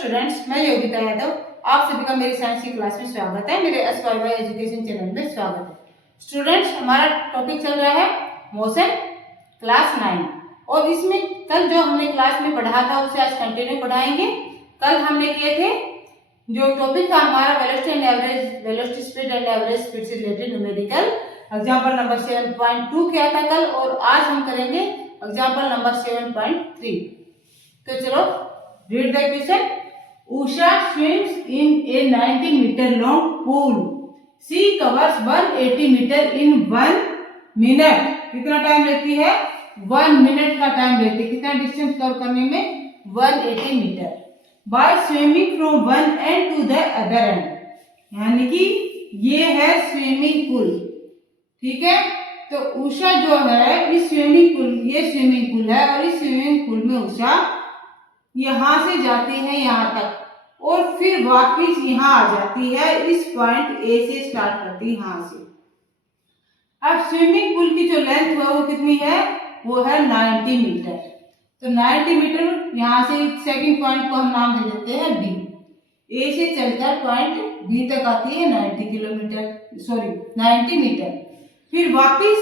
Students, मैं योगिता यादव आप सभी का मेरी साइंस की क्लास में स्वागत है। मेरे एसवाईवाई एजुकेशन चैनल में स्वागत है। स्टूडेंट्स, हमारा टॉपिक चल रहा है मोशन क्लास 9 और इसमें कल जो हमने क्लास में पढ़ा था उसे आज कंटिन्यू पढ़ाएंगे। कल हमने किए थे जो टॉपिक था हमारा velocity and average, velocity speed and average speed से रिलेटेड न्यूमेरिकल एग्जाम्पल नंबर 7.2 किया था कल, और आज हम करेंगे एग्जाम्पल नंबर 7.3। तो चलो read the question. Usha swims in a 90 meter long pool. She covers 180 meter in 1 minute. कितना टाइम लेती है? 1 मिनट का टाइम लेती है। कितना डिस्टेंस कवर करने में? 180 metre. By swimming from one end to the other end. यानी कि ये है स्विमिंग पूल, ठीक है। तो उषा जो है इस स्विमिंग पूल, ये स्विमिंग पूल है और इस स्विमिंग पूल में उषा यहाँ से जाती है यहाँ तक और फिर वापस यहाँ आ जाती है। इस पॉइंट ए से स्टार्ट करती है यहाँ से। अब स्विमिंग पूल की जो लेंथ है वो कितनी है? वो है 90 मीटर। तो 90 मीटर यहाँ से सेकंड पॉइंट को हम नाम दे देते हैं बी। ए से चलकर पॉइंट बी तक आती है 90 मीटर। फिर वापस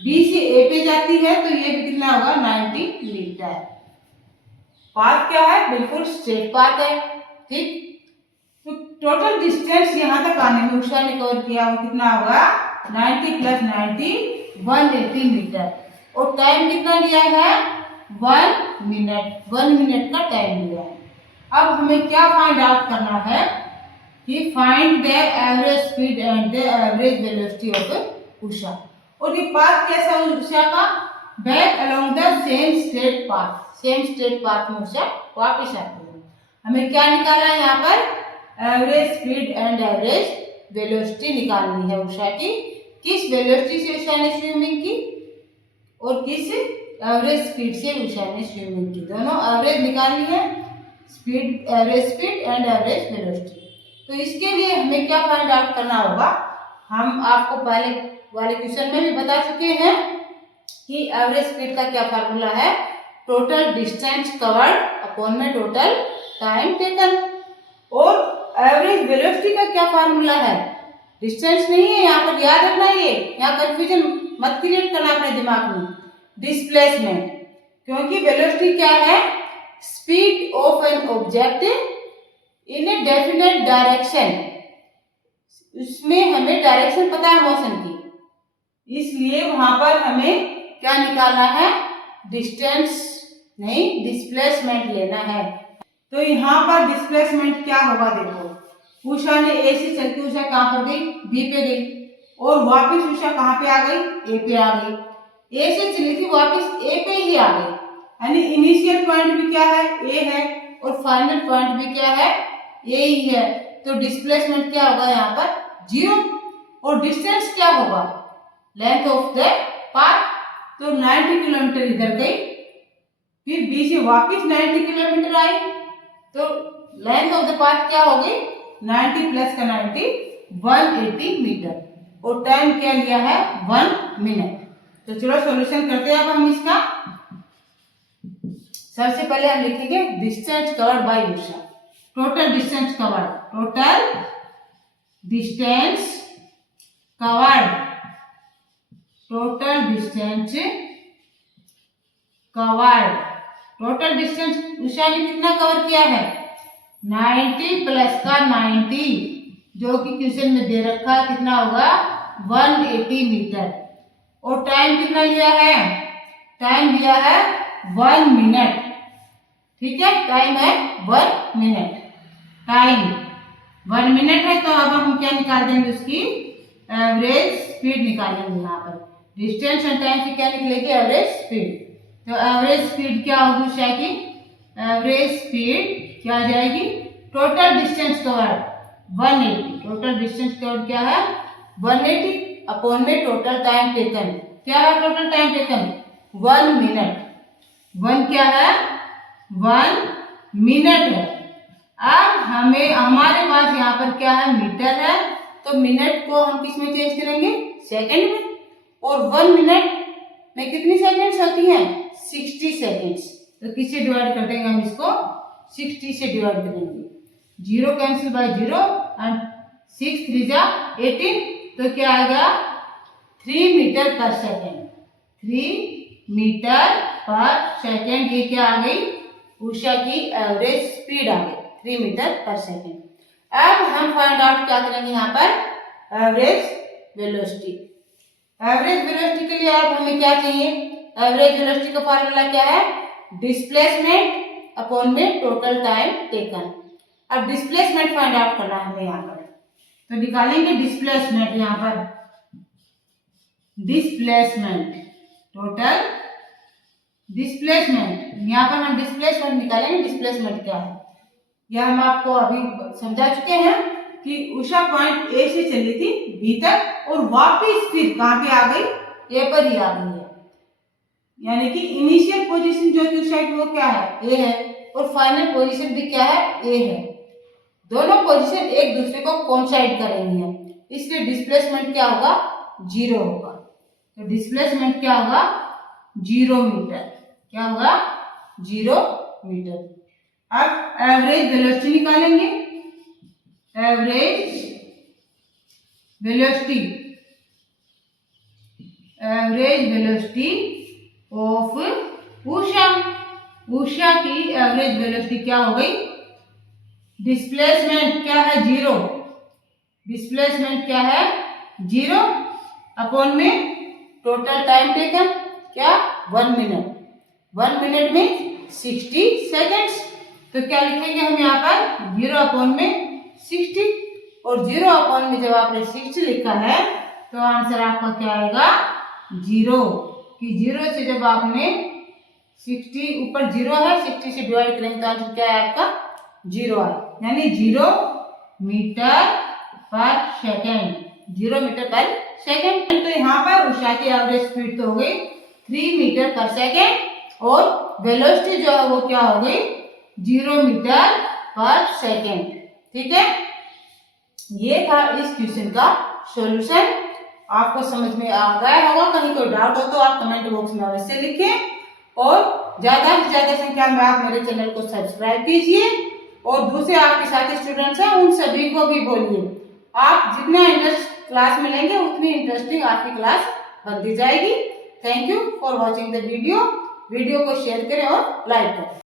बी से ए पे जाती है तो ये भी कितना होगा? 90 मीटर। पाथ क्या है? बिल्कुल स्ट्रेट पाथ है, ठीक। तो टोटल डिस्टेंस यहाँ तक आने में उषा ने कवर किया वो कितना होगा? 90 + 90 180 मीटर। और टाइम कितना लिया है? 1 मिनट। 1 मिनट का टाइम लिया है। अब हमें क्या फाइंड आउट करना है कि find the average speed and the average velocity of Usha. और ये पाथ कैसा है उषा का? Back along the same straight path. Same straight path में उषा वापस आती है। हमें क्या निकालना है यहाँ पर? Average speed and average velocity निकालनी है उषा की। किस वेलोसिटी से उषा ने स्विमिंग की और किस एवरेज स्पीड से उषा ने स्विमिंग की। दोनों एवरेज निकालनी है, speed, average speed and average velocity. तो इसके लिए हमें क्या फाइंड आउट करना होगा? हम आपको पहले वाले क्वेश्चन में भी बता चुके हैं कि एवरेज स्पीड का क्या फार्मूला है? टोटल डिस्टेंस कवर्ड अपॉन में टोटल टाइम टेकन। और एवरेज वेलोसिटी का क्या फार्मूला है? डिस्टेंस नहीं है यहाँ पर, याद रखना। ये यहाँ कंफ्यूजन मत क्रिएट करना अपने दिमाग में। डिस्प्लेसमेंट, क्योंकि वेलोसिटी क्या है? Speed of an object in a definite direction. उसमें हमें डायरेक्शन पता है मोशन की, इसलिए वहां पर हमें क्या निकालना है? डिस्टेंस नहीं, डिस्प्लेसमेंट लेना है। तो यहाँ पर डिस्प्लेसमेंट क्या होगा? देखो, उषा ने ए से चलती उषा कहाँ पर गई? बी पे गई और वापस उषा कहाँ पे आ गई? ए पे आ गई। ए से चली थी वापस ए पे ही आ गई, यानी इनिशियल पॉइंट भी क्या है? ए है और फाइनल पॉइंट भी क्या है? ए ही है। तो डिस्प्लेसमेंट क्या होगा यहाँ पर? 0। और डिस्टेंस क्या होगा? Length of the path. तो 90 किलोमीटर इधर गई, फिर बी से वापस 90 किलोमीटर आई, तो लेंथ ऑफ द पाथ क्या हो गई? 90 + 90 180 मीटर। और टाइम क्या लिया है? 1 मिनट। तो चलो सॉल्यूशन करते हैं अब हम इसका। सबसे पहले हम लिखेंगे distance covered by Usha. Total distance covered, total distance covered, total distance covered. Total distance Usha ने कितना कवर किया है? 90 + 90, जो कि क्वेश्चन में दे रखा है। कितना होगा? 180 मीटर। और टाइम कितना लिया है? टाइम लिया है 1 मिनट, ठीक है। टाइम है 1 मिनट। टाइम 1 मिनट है, तो अब हम क्या निकाल देंगे? उसकी एवरेज स्पीड निकालेंगे। यहाँ पर डिस्टेंस एंड टाइम से क्या निकलेगी? Average speed. तो एवरेज स्पीड क्या होगी उषा की? एवरेज स्पीड क्या आ जाएगी? Total distance covered 180। Total distance covered क्या है? 180 अपॉन में टोटल टाइम टेकन। क्या है टोटल टाइम टेकन? 1 मिनट। 1 क्या है? 1 मिनट है। अब हमें हमारे पास यहाँ पर क्या है? मीटर है, तो मिनट को हम किस में चेंज करेंगे? सेकंड में। और 1 मिनट में कितनी सेकंड्स होती हैं? 60 सेकंड्स। तो किससे डिवाइड कर देंगे हम इसको? 60 से डिवाइड करेंगे। 0 कैंसिल बाय 0 एंड 6 3 जा 18, तो क्या आएगा 3 मीटर पर सेकेंड। 3 मीटर पर सेकेंड, ये क्या आ गई उषा की एवरेज स्पीड आ गई 3 मीटर पर सेकेंड। अब हम फाइंड आउट क्या करेंगे यहाँ पर एवरेज वेलोसिटी। एवरेज वेलोसिटी के लिए अब हमें क्या चाहिए, एवरेज वेलोसिटी का फॉर्मूला क्या है, डिस्प्लेसमेंट अपॉन में टोटल टाइम टेकन। अब डिस्प्लेसमेंट फाइंड आउट करना है हमें यहाँ पर, तो निकालेंगे डिस्प्लेसमेंट। यहाँ पर डिस्प्लेसमेंट, टोटल डिस्प्लेसमेंट, यहाँ पर हम डिस्प्लेसमेंट निकालेंगे। डिस्प्लेसमेंट क्या है यह हम आपको अभी समझा चुके हैं कि उषा पॉइंट ए से चली थी बी तक और वापस फिर कहाँ पे आ गई, ए पर ही आ गई है। यानी कि इनिशियल पोजीशन जो थी उषा की वो क्या है, ए है, और फाइनल पोजीशन भी क्या है, ए है। दोनों पोजीशन एक दूसरे को कोइंसाइड कर रही है, इसलिए डिस्प्लेसमेंट क्या होगा, 0 होगा। तो डिस्प्लेसमेंट क्या होगा, 0 मीटर। क्या होगा, 0 मीटर। अब एवरेज वेलोसिटी निकालेंगे। Average velocity, average velocity of Usha, Usha की एवरेज वेलोसिटी क्या हो गई, डिस्प्लेसमेंट क्या है 0, डिस्प्लेसमेंट क्या है 0 अपॉन में टोटल टाइम टेकन क्या 1 मिनट। 1 मिनट में 60 सेकेंड्स। तो क्या लिखेंगे हम यहाँ पर 0 अपॉन में 60, और 0 अपॉन में जब आपने 60 लिखा है तो आंसर आपका क्या आएगा 0, कि 0 से जब आपने 60 ऊपर 0 है 60 से डिवाइड करेंगे तो आंसर क्या है आपका 0 आए, यानी 0 मीटर पर सेकेंड। 0 मीटर पर सेकेंड। तो यहाँ पर उषा की एवरेज स्पीड तो हो गई 3 मीटर पर सेकेंड, और वेलोसिटी जो है वो क्या हो गई 0 मीटर पर सेकेंड। ठीक है, ये था इस क्वेश्चन का सॉल्यूशन। आपको समझ में आ गया होगा। कहीं कोई डाउट हो तो आप कमेंट बॉक्स में अवश्य लिखें, और ज्यादा से ज्यादा संख्या में आप मेरे चैनल को सब्सक्राइब कीजिए, और दूसरे आपके साथी स्टूडेंट्स हैं उन सभी को भी बोलिए। आप जितना इंटरेस्ट क्लास में लेंगे उतनी इंटरेस्टिंग आपकी क्लास बनती जाएगी। Thank you for watching the video. Video को शेयर करें और लाइक करें।